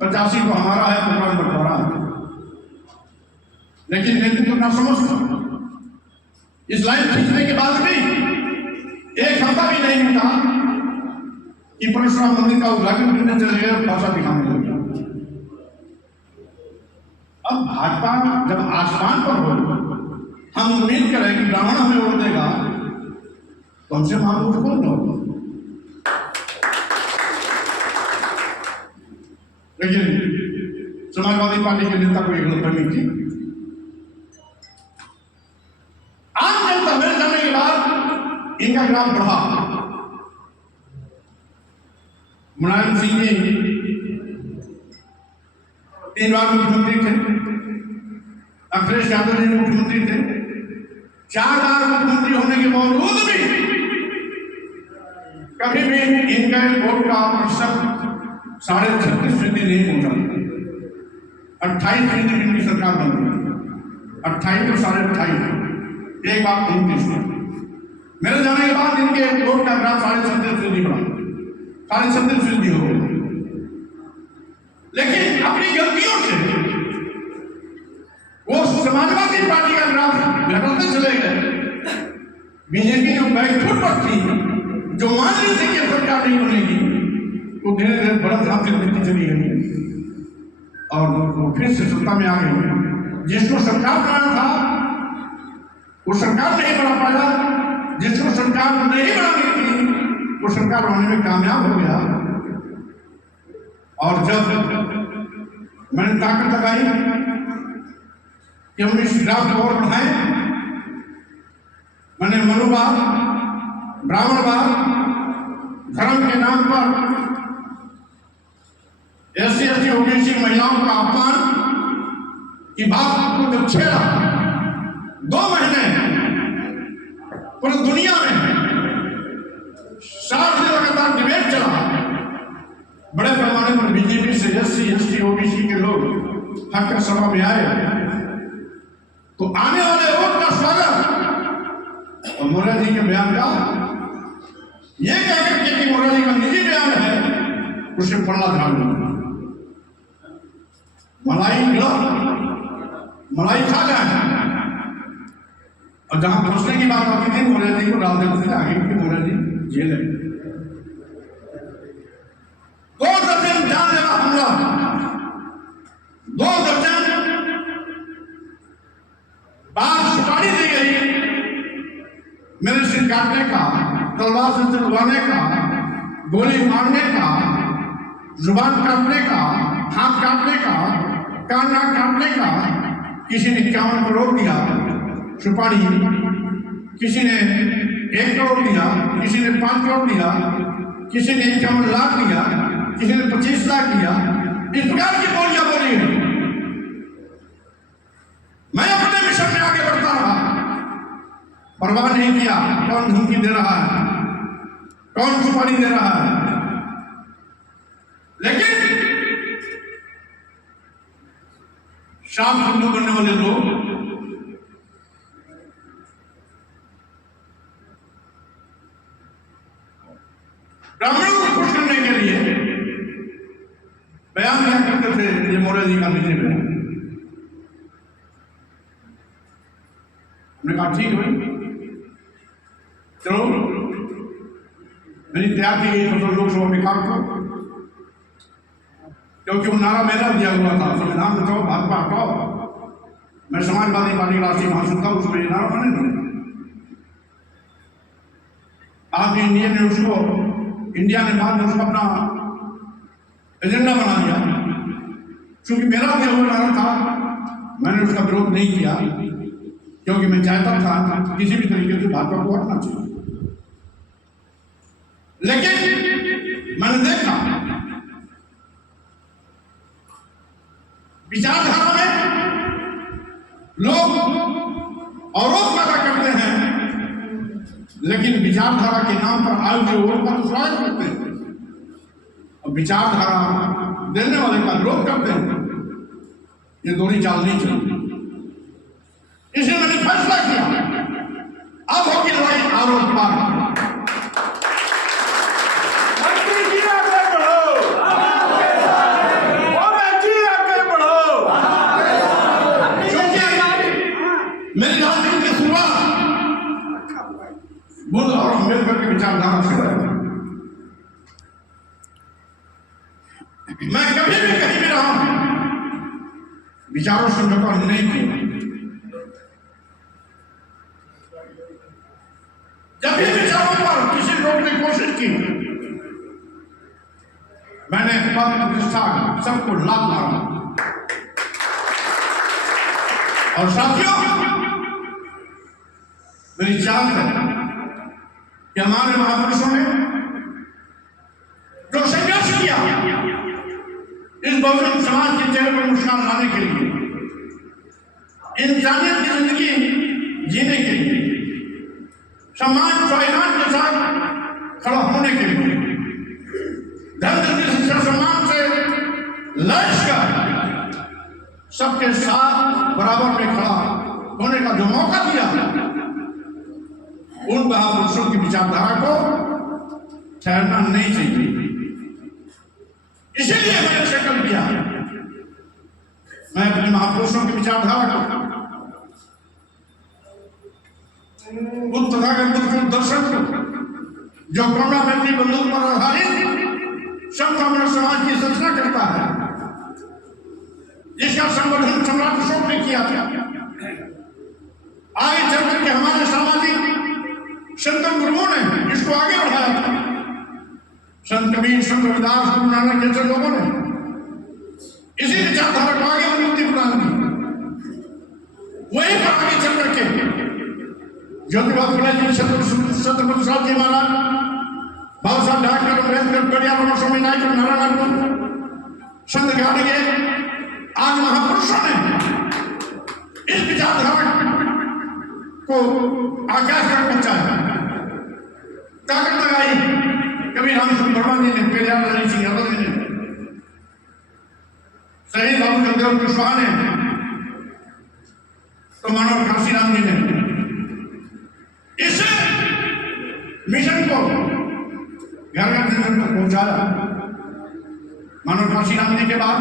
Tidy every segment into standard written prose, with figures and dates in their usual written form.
85 तो हमारा है, प्रोग्राम बंटवारा है, लेकिन नेतृत्व ना समझता। इस लाइन खींचने के बाद भी एक हफ्ता भी नहीं मिला कि परशुराम मंदिर का उद्घाटन करने चले गए और भाषा दिखाने लगे। अब भाजपा जब आसमान पर हो, हम उम्मीद करें कि रावण हमें उड़ देगा, तो हमसे मालूम तो कौन होगा। लेकिन समाजवादी पार्टी के नेता को एक गलतफहमी थी। आम जनता मिल जाने के बाद इनका ग्राफ बढ़ा। मुलायम सिंह जी 3 बार मुख्यमंत्री थे, अखिलेश यादव जी मुख्यमंत्री थे, 4 बार मुख्यमंत्री होने के बावजूद भी कभी भी इनका वोट का प्रतिशत 36.5% नहीं पहुंचा। 28% इनकी सरकार बन गई, 28 और 28.5, एक बार 29। मेरे जाने के बाद इनके वोट का ग्राफ 37.5% बढ़ा, 37% हो गया। लेकिन अपनी गलतियों से वो समाजवादी पार्टी का ग्राफ घटाते चले गए। बीजेपी जो बैकफुट पर थी, जो मान रही थी कि सरकार नहीं बनेगी, तो धीरे धीरे बढ़त हाथ से मिलती चली गई और वो फिर से सत्ता में आ गई। जिसको सरकार बनाना था वो सरकार नहीं बना पाया, जिसको सरकार नहीं बनानी थी वो सरकार बनाने में कामयाब हो गया। और जब मैंने ताकत लगाई कि हम इस ग्राफ को और बढ़ाएं, मैंने मनुवाद, ब्राह्मणवाद, धर्म के नाम पर SC ST OBC महिलाओं का अपमान की बात को जब छेड़ा, 2 महीने पूरी दुनिया में 7 दिन लगातार डिबेट चला। बड़े पैमाने पर बीजेपी से SC ST OBC के लोग हक सभा में आए, तो आने वाले वोट का स्वागत और मौर्य जी के बयान का ये कहकर के कि मौर्य जी का निजी बयान है, उसे पढ़ना ध्यान देना। मलाई गिला, मलाई खा जाए। और जहां फंसने की बात आती थी, मौर्य जी को डाल देते थे आगे कि मौर्य जी जेल है। 2 दर्जन जानलेवा हमला, 2 दर्जन बार सुपारी दी गई, मेरे सिर काटने का, तलवार से चलवाने का, गोली मारने का, जुबान काटने का, हाथ काटने का, कान नाक काटने का। किसी ने 51 करोड़ दिया सुपारी, किसी ने 1 करोड़ दिया, किसी ने 5 करोड़ दिया, किसी ने 51 लाख दिया, किसी ने 25 लाख दिया। इस प्रकार की बोलियां बोली है। मैं अपने मिशन में आगे बढ़ता रहा, परवाह नहीं किया कौन धमकी दे रहा है, कौन सुपारी दे रहा है। लेकिन शाम हिंदू करने वाले लोग ब्राह्मणों को खुश करने के लिए बयान दिया करते थे, ये मौर्य जी का निजी बयान। हमने कहा ठीक है, चलो मेरी तैयार की गई फसल लोकसभा में काम करो, क्योंकि वो नारा मेरा दिया हुआ था, संविधान बचाओ भाजपा हटाओ। मैं समाजवादी पार्टी राष्ट्रीय महासचिव था, उसमें ये नारा मैंने दिया। आज इंडिया ने बाद में उसको अपना एजेंडा बना दिया। क्योंकि मेरा दिया हुआ नारा था, मैंने उसका विरोध नहीं किया, क्योंकि मैं चाहता था किसी भी तरीके से भाजपा को हटना चाहिए। लेकिन मैंने देखा विचारधारा में लोग आरोप पैदा करते हैं, लेकिन विचारधारा के नाम पर आए हुए वोट का स्वागत करते हैं और विचारधारा देने वाले का विरोध करते हैं। ये दोनों चाल नहीं चलती। इसलिए मैंने फैसला किया, अब होगी लड़ाई आरोप पार। मंत्री जी आगे बढ़ो, विचारधारा से रहा। मैं कभी भी कहीं भी रहा हूं, विचारों से समझौता नहीं किया। जब भी विचारों पर किसी लोग ने कोशिश की, मैंने पद प्रतिष्ठा सबको लाभ मारा। और साथियों, मेरी चाहत है कि हमारे महापुरुषों ने जो संघर्ष किया इस बहुजन समाज के चेहरे पर मुस्कान लाने के लिए, इंसानियत की जिंदगी जीने के लिए, समाज स्वाभिमान के साथ खड़ा होने के लिए, धर्म की शिक्षा सम्मान से लड़कर सबके साथ बराबर में खड़ा होने का जो मौका दिया, उन महापुरुषों की विचारधारा को ठहरना नहीं चाहिए। इसीलिए मैंने संकल्प किया, मैं अपने महापुरुषों की विचारधारा को, उन तथागत दर्शन को, जो करुणा मैत्री बंधुत्व पर आधारित समकालीन समाज की रचना करता है, जिसका संगठन सम्राट अशोक ने किया था, आगे चलकर के हमारे सामाजिक संत गुरुओं ने इसको आगे बढ़ाया था। संत कबीर, संत रविदास, गुरु नानक जैसे लोगों ने इसी विचारधारा को आगे मजबूती प्रदान की। वही पर आगे चल करके ज्योतिबा फुले जी, छत्रपति साहब जी महाराज, बाबा साहब डॉक्टर अम्बेडकर, पेरियार स्वामी नायक, नारायण, संत गाडगे, आज महापुरुषों ने इस विचारधारा को आकाश तक पहुंचाया, ताकत लगाई। कभी रामचंद्र वर्मा जी ने, पेरियार रणजीत सिंह यादव जी ने, शहीद बाबू जगदेव कुशवाहा ने, तो मानव काशीराम जी ने इस मिशन को घर घर तक पहुंचाया। मानव काशीराम जी के बाद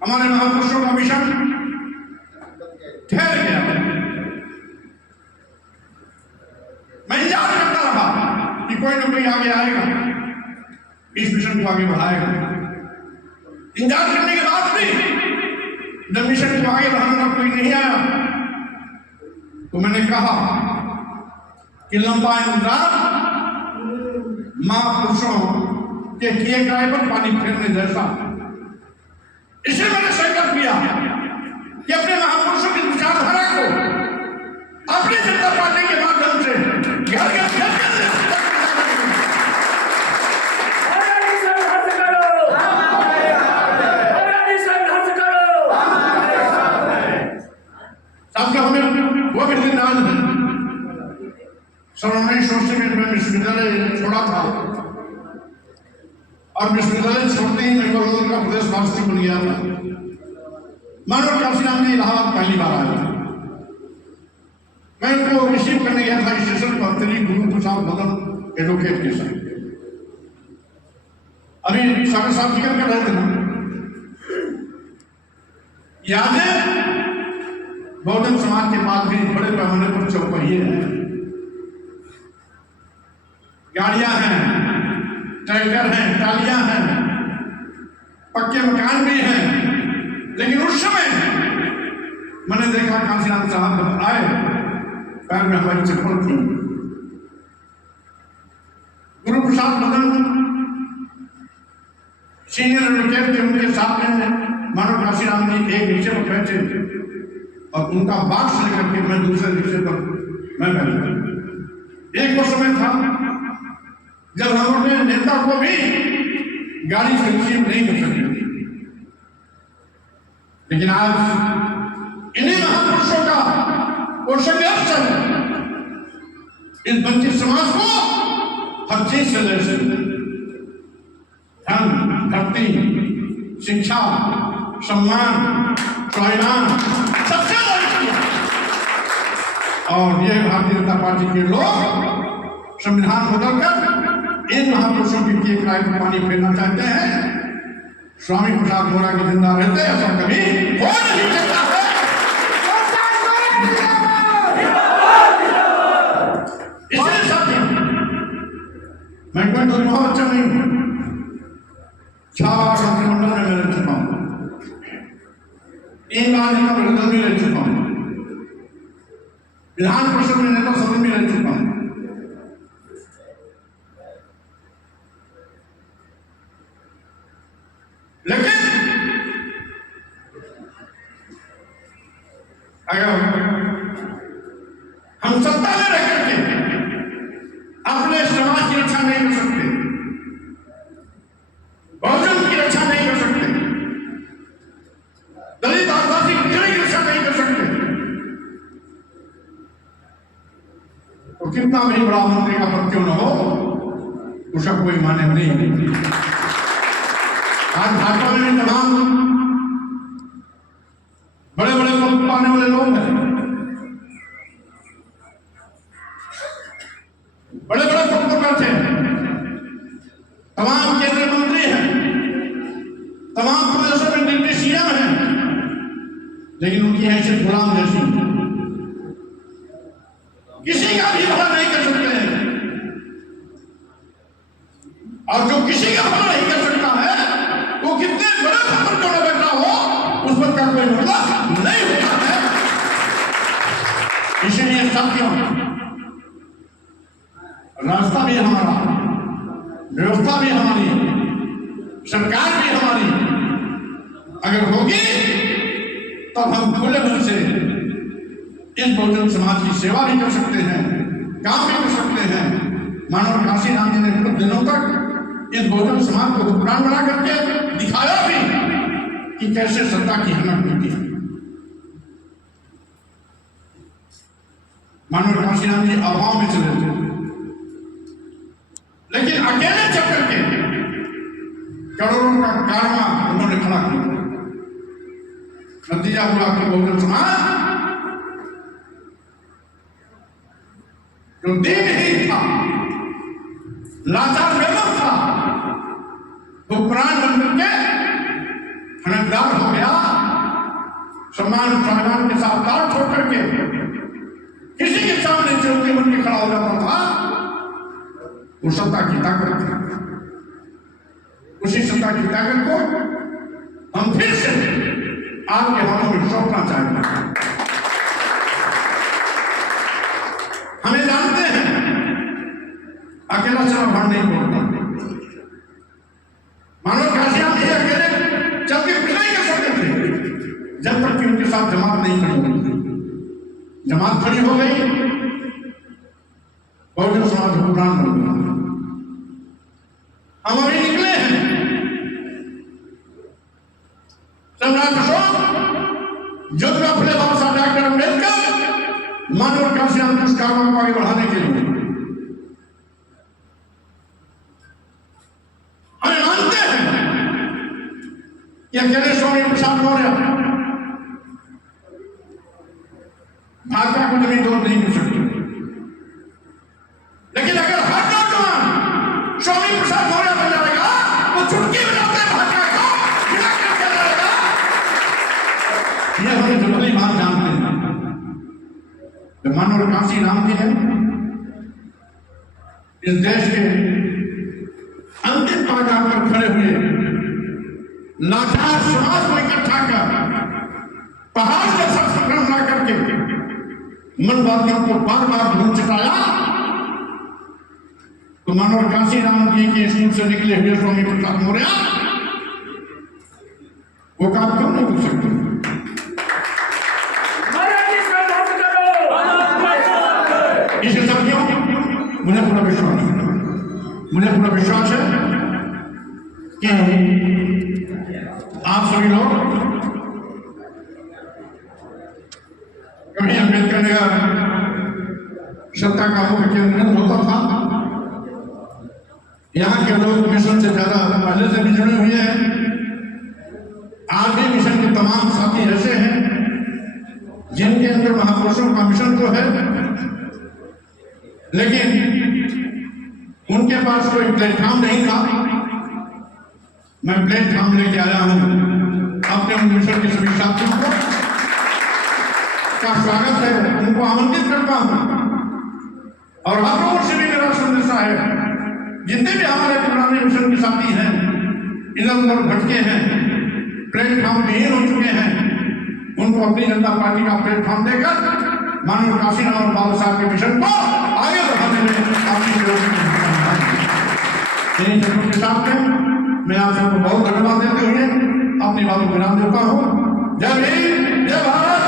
हमारे महापुरुषों का मिशन ठहर गया। मैं इंतजार करता रहा कि कोई ना कोई आगे आएगा, इस मिशन को आगे बढ़ाएगा। इंतजार करने के बाद भी जब मिशन को आगे बढ़ाने का कोई नहीं आया, तो मैंने कहा कि लंबा इंतजार महापुरुषों के किए गए पर पानी फेरने जैसा। इसलिए मैंने संकल्प किया कि अपने महापुरुषों की विचारधारा को अपनी जनता पार्टी के माध्यम से घर घर साथियों, हमें वो भी दिन आज सन 1980 में विश्वविद्यालय छोड़ा था, और विश्वविद्यालय छोड़ते ही मैं बंगलौर का प्रदेश वासी बन गया था। मानव काशीराम जी इलाहाबाद पहली बार आया था। मैं उनको रिसीव करने गया था स्टेशन पर, तेरी गुरु प्रसाद भगत एडवोकेट के साथ। अभी सागर साहब जिक्र कर रहे थे ना, याद है बहुजन समाज के पास भी बड़े पैमाने पर चौपहिए हैं, गाड़ियां हैं, ट्रैक्टर हैं, टालियां हैं, पक्के मकान भी हैं। लेकिन उस समय मैंने देखा काशीराम साहब आए, पैर में हमारी चप्पल थी। गुरु प्रसाद भगत सीनियर एडवोकेट थे, उनके साथ में मानव काशीराम जी एक रिक्शे पर बैठे और उनका बात से लेकर के मैं दूसरे रिक्शे पर मैं बैठा। एक वो समय था जब हम अपने नेता को भी गाड़ी से रिसीव नहीं कर सकते, लेकिन आज इन्हीं महापुरुषों का वो संघर्ष इस वंचित समाज को हर चीज से ले सकते, धन, धरती, शिक्षा, सम्मान, स्वाभिमान सबसे किया। और ये भारतीय जनता पार्टी के लोग संविधान बदलकर इन महापुरुषों की किए क्राय पर पानी फेरना चाहते हैं। स्वामी प्रसाद गौड़ा के जिंदा रहते ऐसा कभी हो नहीं सकता है। इसलिए साथियों, मैं कोई दूसरा बच्चा नहीं हूं। 6 बार मंत्रिमंडल में मैं रह चुका हूं, 3 बार नेता परिषद में रह चुका हूं, विधान परिषद में नेता सदन में रह चुका हूं। लेकिन अगर हम सत्ता में रह करके अपने समाज की रक्षा नहीं कर सकते, बहुजन की रक्षा नहीं कर सकते, दलित आदिवासी पिछड़े की रक्षा नहीं कर सकते, तो कितना भी बड़ा मंत्री का पद क्यों न हो उसका कोई मान्य नहीं। आज भाजपा में भी तमाम बड़े बड़े पद पाने वाले लोग हैं, बड़े बड़े पद पर बैठे हैं, तमाम केंद्रीय मंत्री हैं, तमाम प्रदेशों में डिप्टी सीएम हैं, लेकिन उनकी हैसियत गुलाम जैसी, किसी का भी भला नहीं कर सकते हैं। और जो किसी का भला नहीं कर सकता है वो कितने बड़े पद पर क्यों न बैठा हो उस पर का कोई मतलब नहीं होता है। इसीलिए साथियों, रास्ता भी हमारा, व्यवस्था भी हमारी, सरकार भी हमारी अगर होगी तब हम खुले मन से इस बहुजन समाज की सेवा भी कर सकते हैं, काम भी कर सकते हैं। मानव काशीराम जी ने कुछ दिनों तक इस बहुजन समाज को हुक्मरान बना करके दिखाया भी कि कैसे सत्ता की हनक होती है। मानव काशीराम जी अभाव में चले थे, लेकिन अकेले चल करके करोड़ों का कारवा उन्होंने खड़ा किया। नतीजा हुआ कि बहुजन समाज जो दीनहीन था, लाचार बेगम था, वो प्राण बन करके हनकदार हो गया। सम्मान स्वाभिमान के साथ तार छोड़ करके किसी के सामने चौके बन के खड़ा हो जाता था। वो सत्ता की ताकत थी। उसी सत्ता की ताकत को हम फिर से आपके हाथों में सौंपना चाहेंगे। हमें जानते हैं अकेला चला भाड़ नहीं पड़ता। मानव काशीराम जी अकेले चल के कुछ नहीं कर सकते थे जब तक कि उनके साथ जमात नहीं खड़ी हुई। जमात खड़ी हो गई, बहुजन समाज हुक्मरान बन गया। हम अभी निकले हैं। सम्राट अशोक, ज्योतिबा फुले बाबा साहब, डॉक्टर अम्बेडकर, मानव काशीराम जी उस कार्यों को आगे बढ़ाने के लिए हमें मानते हैं कि अकेले स्वामी प्रसाद मौर्य भाजपा को जमीन दूर नहीं कर सकते, लेकिन अगर हर नौजवान स्वामी प्रसाद मौर्य बन जाएगा तो चुटकी बजाते भाजपा को गिरा करके जाएगा। ये हम जरूरी बात जानते हैं। मानव काशीराम जी ने इस देश के अंतिम पायदान पर खड़े हुए लाचार समाज को इकट्ठा कर पहाड़ के साथ संग्राम ला करके मनवादियों को बार बार धूल चटाया। तो मानव काशीराम जी के स्कूल से निकले हुए स्वामी प्रसाद मौर्य वो काम क्यों नहीं कर सकते? इसे साथियों, मुझे पूरा विश्वास है कि आप सभी लोग कभी अम्बेडकर नगर सत्ता का मुख्य केंद्र होता था। यहाँ के लोग मिशन से ज्यादा पहले से भी जुड़े हुए हैं। आज भी मिशन के तमाम साथी ऐसे हैं जिनके अंदर महापुरुषों का मिशन तो है, लेकिन उनके पास कोई प्लेटफॉर्म नहीं था। मैं प्लेटफॉर्म लेके आया हूं अपने उन मिशन के सभी साथियों को का स्वागत है, उनको आमंत्रित करता हूं। और आप लोगों से भी मेरा संदेश है जितने भी हमारे पुराने मिशन के साथी हैं, इधर उधर भटके हैं, प्लेटफॉर्म विहीन हो चुके हैं, उनको अपनी जनता पार्टी का प्लेटफॉर्म देकर माननीय काशीराम और बाबा साहब के मिशन को आगे बढ़ाने में आपकी इन शब्दों के साथ में मैं आप सबको बहुत धन्यवाद देते हुए अपनी बातों को विराम देता हूँ। जय हिंद, जय भारत।